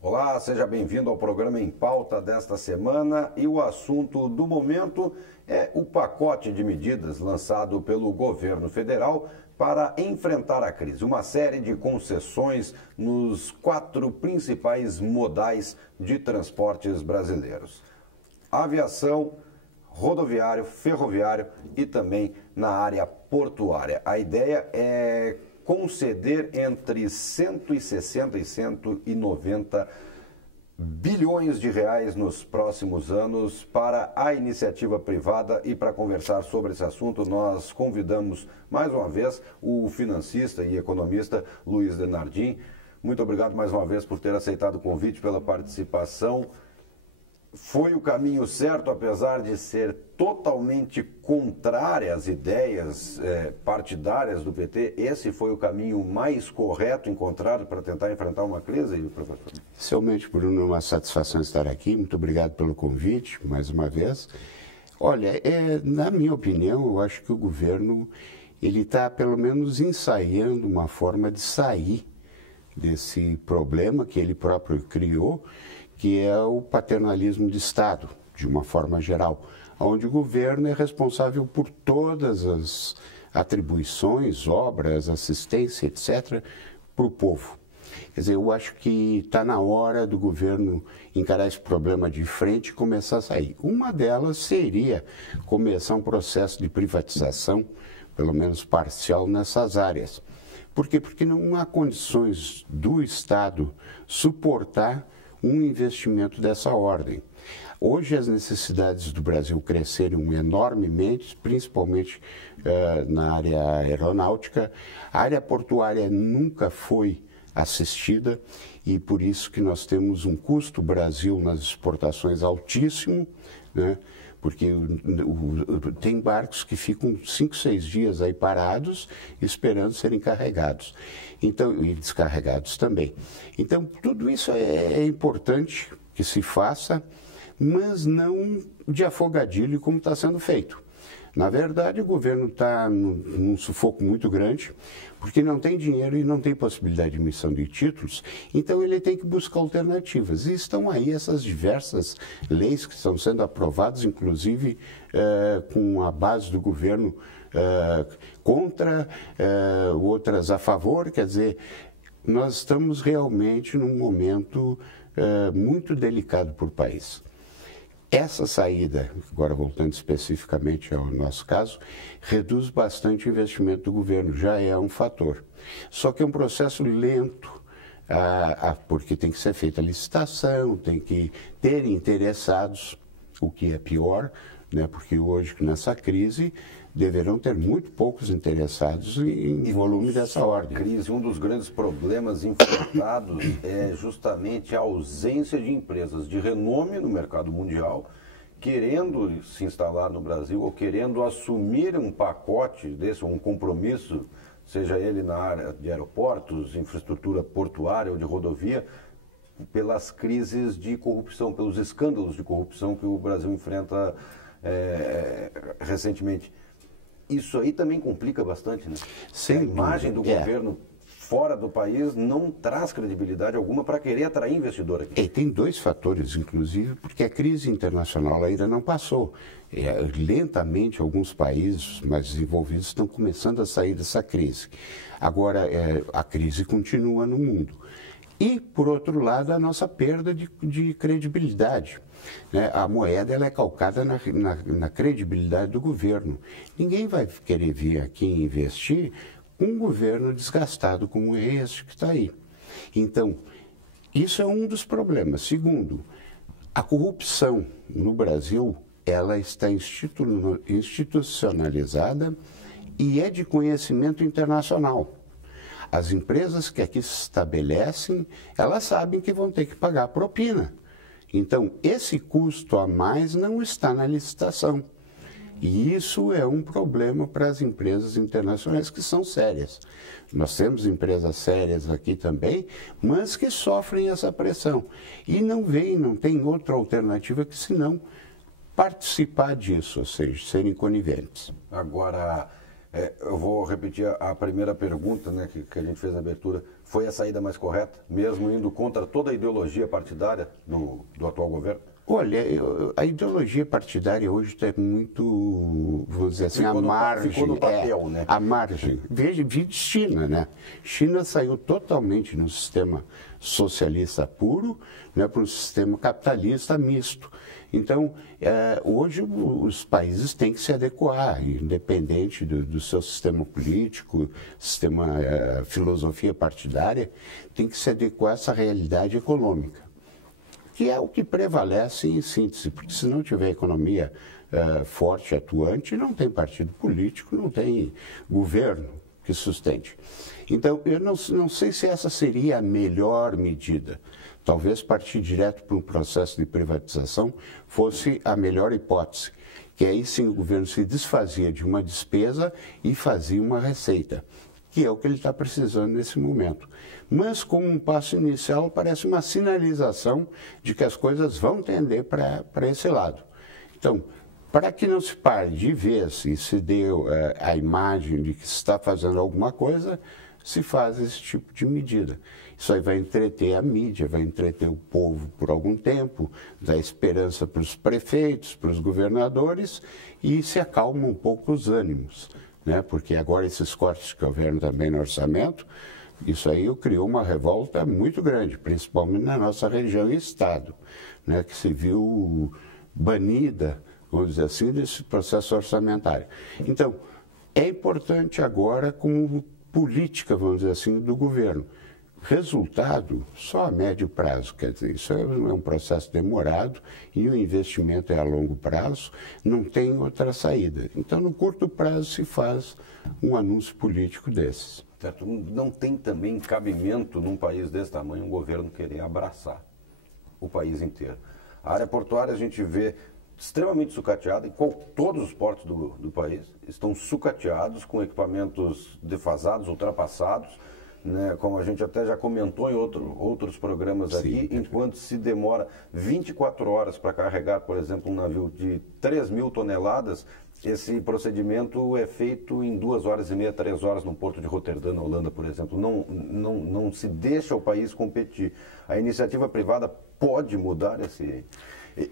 Olá, seja bem-vindo ao programa Em Pauta desta semana e o assunto do momento é o pacote de medidas lançado pelo governo federal para enfrentar a crise. Uma série de concessões nos 4 principais modais de transportes brasileiros: aviação, rodoviário, ferroviário e também na área portuária. A ideia é conceder entre 160 e 190 bilhões de reais nos próximos anos para a iniciativa privada. E para conversar sobre esse assunto, nós convidamos mais uma vez o financista e economista Luiz Denardim. Muito obrigado mais uma vez por ter aceitado o convite, pela participação. Foi o caminho certo, apesar de ser totalmente contrária às ideias partidárias do PT? Esse foi o caminho mais correto encontrado para tentar enfrentar uma crise, professor? Inicialmente, Bruno, é uma satisfação estar aqui. Muito obrigado pelo convite, mais uma vez. Olha, na minha opinião, eu acho que o governo ele está, pelo menos, ensaiando uma forma de sair desse problema que ele próprio criou, que é o paternalismo de Estado, de uma forma geral, onde o governo é responsável por todas as atribuições, obras, assistência, etc., para o povo. Quer dizer, eu acho que está na hora do governo encarar esse problema de frente e começar a sair. Uma delas seria começar um processo de privatização, pelo menos parcial, nessas áreas. Por quê? Porque não há condições do Estado suportar um investimento dessa ordem. Hoje as necessidades do Brasil cresceram enormemente, principalmente na área aeronáutica. A área portuária nunca foi assistida e por isso que nós temos um custo Brasil nas exportações altíssimo, né? Porque tem barcos que ficam 5, 6 dias aí parados esperando serem carregados, então, e descarregados também. Então, tudo isso é importante que se faça, mas não de afogadilho como está sendo feito. Na verdade, o governo está num sufoco muito grande, porque não tem dinheiro e não tem possibilidade de emissão de títulos, então ele tem que buscar alternativas. E estão aí essas diversas leis que estão sendo aprovadas, inclusive com a base do governo contra, outras a favor. Quer dizer, nós estamos realmente num momento muito delicado para o país. Essa saída, agora voltando especificamente ao nosso caso, reduz bastante o investimento do governo, já é um fator. Só que é um processo lento, porque tem que ser feita a licitação, tem que ter interessados, o que é pior, né? Porque hoje, nessa crise, deverão ter muito poucos interessados em volume dessa ordem. Crise, um dos grandes problemas enfrentados é justamente a ausência de empresas de renome no mercado mundial querendo se instalar no Brasil ou querendo assumir um pacote desse, um compromisso, seja ele na área de aeroportos, infraestrutura portuária ou de rodovia, pelas crises de corrupção, pelos escândalos de corrupção que o Brasil enfrenta recentemente. Isso aí também complica bastante, né? Sem a imagem do governo fora do país não traz credibilidade alguma para querer atrair investidor aqui. E tem 2 fatores, inclusive, porque a crise internacional ainda não passou. Lentamente, alguns países mais desenvolvidos estão começando a sair dessa crise. Agora, a crise continua no mundo. E, por outro lado, a nossa perda de credibilidade. Né? A moeda ela é calcada na credibilidade do governo. Ninguém vai querer vir aqui investir com um governo desgastado como este que está aí. Então, isso é um dos problemas. Segundo, a corrupção no Brasil ela está institucionalizada e é de conhecimento internacional. As empresas que aqui se estabelecem, elas sabem que vão ter que pagar propina. Então, esse custo a mais não está na licitação. E isso é um problema para as empresas internacionais que são sérias. Nós temos empresas sérias aqui também, mas que sofrem essa pressão. E não tem outra alternativa que senão participar disso, ou seja, serem coniventes. Agora, eu vou repetir a primeira pergunta, né, que a gente fez na abertura. Foi a saída mais correta, mesmo indo contra toda a ideologia partidária do atual governo? Olha, a ideologia partidária hoje está muito, vamos dizer assim, à margem. Ficou no papel, né? À margem. Veja China, né? China saiu totalmente no sistema socialista puro, né, para um sistema capitalista misto. Então, hoje os países têm que se adequar, independente do seu sistema político, sistema, filosofia partidária, tem que se adequar a essa realidade econômica, que é o que prevalece em síntese, porque se não tiver economia forte, atuante, não tem partido político, não tem governo que sustente. Então, eu não sei se essa seria a melhor medida. Talvez partir direto para um processo de privatização fosse a melhor hipótese, que aí sim o governo se desfazia de uma despesa e fazia uma receita, que é o que ele está precisando nesse momento. Mas, como um passo inicial, parece uma sinalização de que as coisas vão tender para esse lado. Então, para que não se pare de vez e se dê a imagem de que se está fazendo alguma coisa, se faz esse tipo de medida. Isso aí vai entreter a mídia, vai entreter o povo por algum tempo, dá esperança para os prefeitos, para os governadores e se acalma um pouco os ânimos, né? Porque agora esses cortes que houveram também no orçamento, isso aí criou uma revolta muito grande, principalmente na nossa região e estado, né? Que se viu banida, vamos dizer assim, desse processo orçamentário. Então, é importante agora como política, vamos dizer assim, do governo. Resultado só a médio prazo, quer dizer, isso é um processo demorado e o investimento é a longo prazo, não tem outra saída. Então, no curto prazo se faz um anúncio político desses. Certo. Não tem também cabimento num país desse tamanho um governo querer abraçar o país inteiro. A área portuária a gente vê extremamente sucateada, todos os portos do país estão sucateados com equipamentos defasados, ultrapassados, né, como a gente até já comentou em outros programas aqui. Sim, enquanto se demora 24 horas para carregar, por exemplo, um navio de 3.000 toneladas, esse procedimento é feito em 2 horas e meia, 3 horas no porto de Roterdã, na Holanda, por exemplo. Não se deixa o país competir. A iniciativa privada pode mudar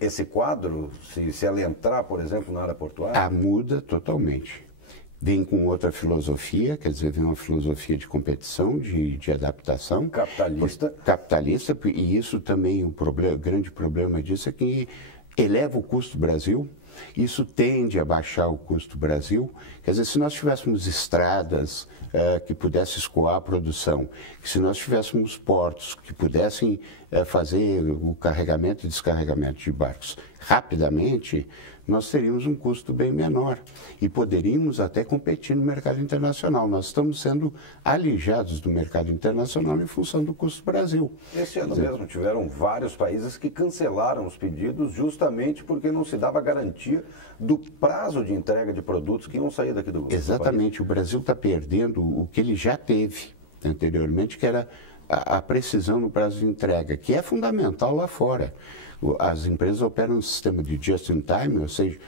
esse quadro, se ela entrar, por exemplo, na área portuária? Muda totalmente. Vem com outra filosofia, quer dizer, vem uma filosofia de competição, de adaptação. Capitalista. Capitalista, e isso também, o grande problema disso é que eleva o custo do Brasil, isso tende a baixar o custo do Brasil. Quer dizer, se nós tivéssemos estradas que pudessem escoar a produção, se nós tivéssemos portos que pudessem fazer o carregamento e descarregamento de barcos rapidamente, nós teríamos um custo bem menor e poderíamos até competir no mercado internacional. Nós estamos sendo alijados do mercado internacional em função do custo do Brasil. Esse ano mesmo tiveram vários países que cancelaram os pedidos justamente porque não se dava garantia do prazo de entrega de produtos que iam sair daqui do país. Exatamente. O Brasil está perdendo o que ele já teve anteriormente, que era a precisão no prazo de entrega, que é fundamental lá fora. As empresas operam um sistema de just-in-time, ou seja,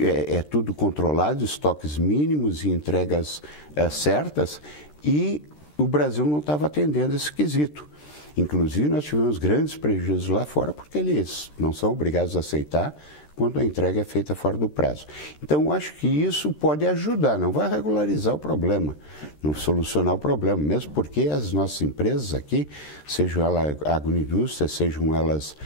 é tudo controlado, estoques mínimos e entregas certas, e o Brasil não estava atendendo esse quesito. Inclusive, nós tivemos grandes prejuízos lá fora, porque eles não são obrigados a aceitar quando a entrega é feita fora do prazo. Então, eu acho que isso pode ajudar, não vai regularizar o problema, não solucionar o problema, mesmo porque as nossas empresas aqui, sejam elas agroindústria, sejam elas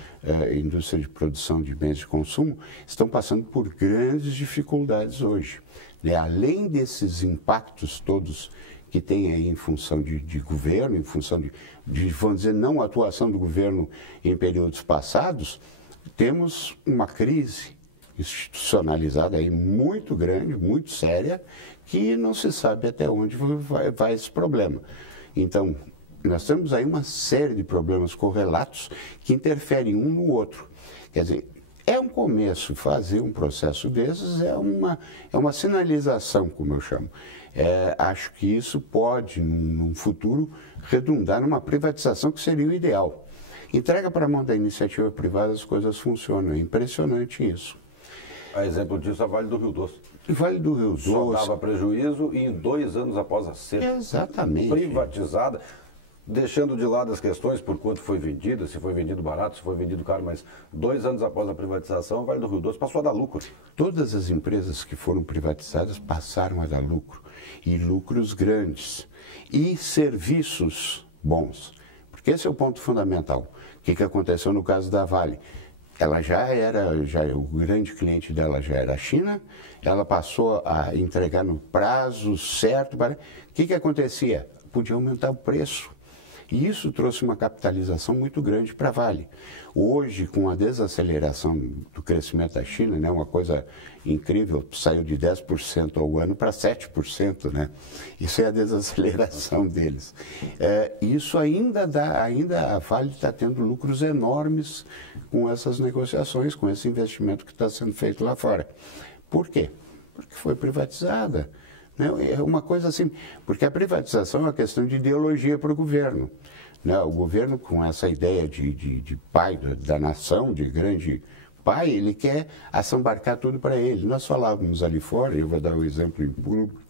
indústria de produção de bens de consumo, estão passando por grandes dificuldades hoje. Né? Além desses impactos todos que tem aí em função de governo, em função de, vamos dizer, não atuação do governo em períodos passados, temos uma crise institucionalizada aí muito grande, muito séria, que não se sabe até onde vai esse problema. Então, nós temos aí uma série de problemas correlatos que interferem um no outro. Quer dizer, é um começo. Fazer um processo desses é uma sinalização, como eu chamo. Acho que isso pode, num futuro, redundar numa privatização que seria o ideal. Entrega para a mão da iniciativa privada, as coisas funcionam. É impressionante isso. A exemplo disso, a Vale do Rio Doce. Vale do Rio Doce. Só dava prejuízo e 2 anos após a ser privatizada, deixando de lado as questões por quanto foi vendida, se foi vendido barato, se foi vendido caro, mas 2 anos após a privatização, a Vale do Rio Doce passou a dar lucro. Todas as empresas que foram privatizadas passaram a dar lucro, e lucros grandes, e serviços bons, porque esse é o ponto fundamental. O que aconteceu no caso da Vale? Ela o grande cliente dela já era a China, ela passou a entregar no prazo certo. O que acontecia? Podia aumentar o preço. E isso trouxe uma capitalização muito grande para a Vale. Hoje, com a desaceleração do crescimento da China, né, uma coisa incrível, saiu de 10% ao ano para 7%. Né? Isso é a desaceleração deles. Isso ainda a Vale está tendo lucros enormes com essas negociações, com esse investimento que está sendo feito lá fora. Por quê? Porque foi privatizada. É uma coisa assim, porque a privatização é uma questão de ideologia para o governo. O governo, com essa ideia de pai da nação, de grande pai, ele quer assambarcar tudo para ele. Nós falávamos ali fora, eu vou dar um exemplo em público,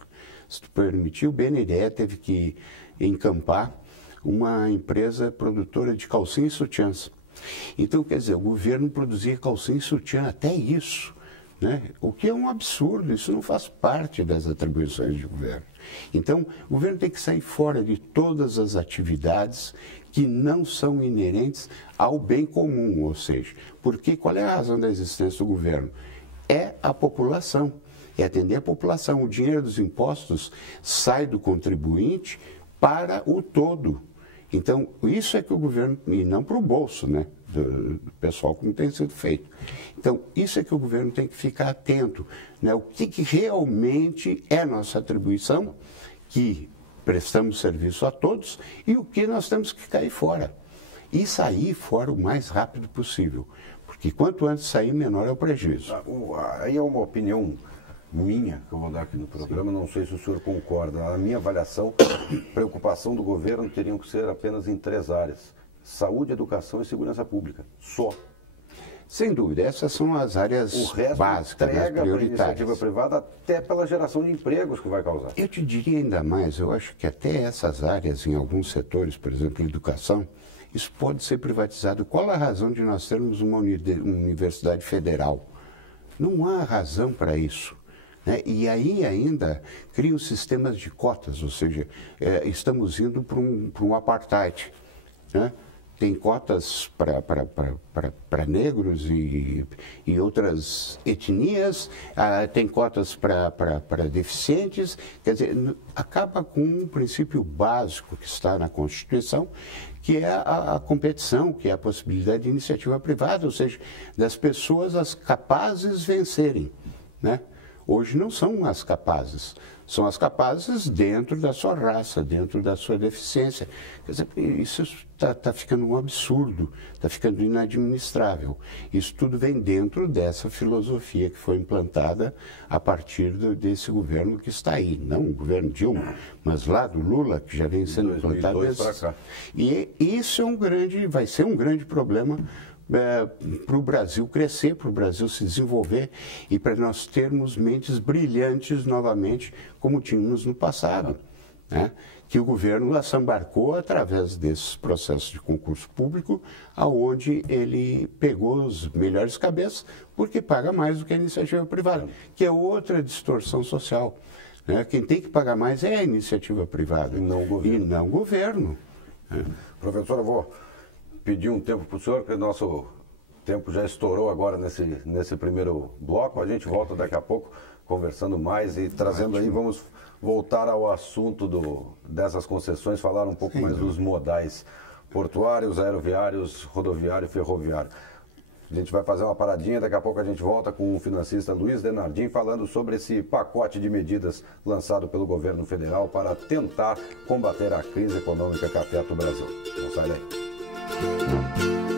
se tu permitir, o BNDE teve que encampar uma empresa produtora de calcinha e sutiãs. Então, quer dizer, o governo produzia calcinha e sutiã, até isso. Né? O que é um absurdo, isso não faz parte das atribuições do governo. Então, o governo tem que sair fora de todas as atividades que não são inerentes ao bem comum, ou seja, porque qual é a razão da existência do governo? É a população, é atender a população. O dinheiro dos impostos sai do contribuinte para o todo. Então, isso é que o governo, e não para o bolso, né, do pessoal, como tem sido feito. Então, isso é que o governo tem que ficar atento, né, o que realmente é nossa atribuição, que prestamos serviço a todos, e o que nós temos que cair fora. E sair fora o mais rápido possível, porque quanto antes sair, menor é o prejuízo. Aí é uma opinião minha, que eu vou dar aqui no programa, não sei se o senhor concorda. A minha avaliação, preocupação do governo teriam que ser apenas em 3 áreas: saúde, educação e segurança pública. Só. Sem dúvida, essas são as áreas básicas, né, prioritárias. A iniciativa privada até pela geração de empregos que vai causar. Eu te diria ainda mais, eu acho que até essas áreas, em alguns setores, por exemplo, educação, isso pode ser privatizado. Qual a razão de nós termos uma universidade federal? Não há razão para isso. Né? E aí ainda criam sistemas de cotas, ou seja, estamos indo para um apartheid. Né? Tem cotas para negros e outras etnias, tem cotas para deficientes. Quer dizer, acaba com um princípio básico que está na Constituição, que é a competição, que é a possibilidade de iniciativa privada, ou seja, das pessoas as capazes vencerem. Né? Hoje não são as capazes, são as capazes dentro da sua raça, dentro da sua deficiência. Quer dizer, isso está ficando um absurdo, está ficando inadministrável. Isso tudo vem dentro dessa filosofia que foi implantada a partir desse governo que está aí. Não o governo Dilma, mas lá do Lula, que já vem sendo implantado. E isso vai ser um grande problema para o Brasil crescer, para o Brasil se desenvolver e para nós termos mentes brilhantes novamente, como tínhamos no passado, né? Que o governo assambarcou através desses processos de concurso público, aonde ele pegou os melhores cabeças, porque paga mais do que a iniciativa privada, que é outra distorção social. Né? Quem tem que pagar mais é a iniciativa privada, e não o governo. Professor, eu vou pedir um tempo para o senhor, porque nosso tempo já estourou agora nesse primeiro bloco. A gente volta daqui a pouco conversando mais e trazendo aí, vamos voltar ao assunto dessas concessões, falar um pouco mais dos modais portuários, aeroviários, rodoviário e ferroviário. A gente vai fazer uma paradinha, daqui a pouco a gente volta com o financista Luiz Denardim falando sobre esse pacote de medidas lançado pelo governo federal para tentar combater a crise econômica que afeta o Brasil. Não sai daí.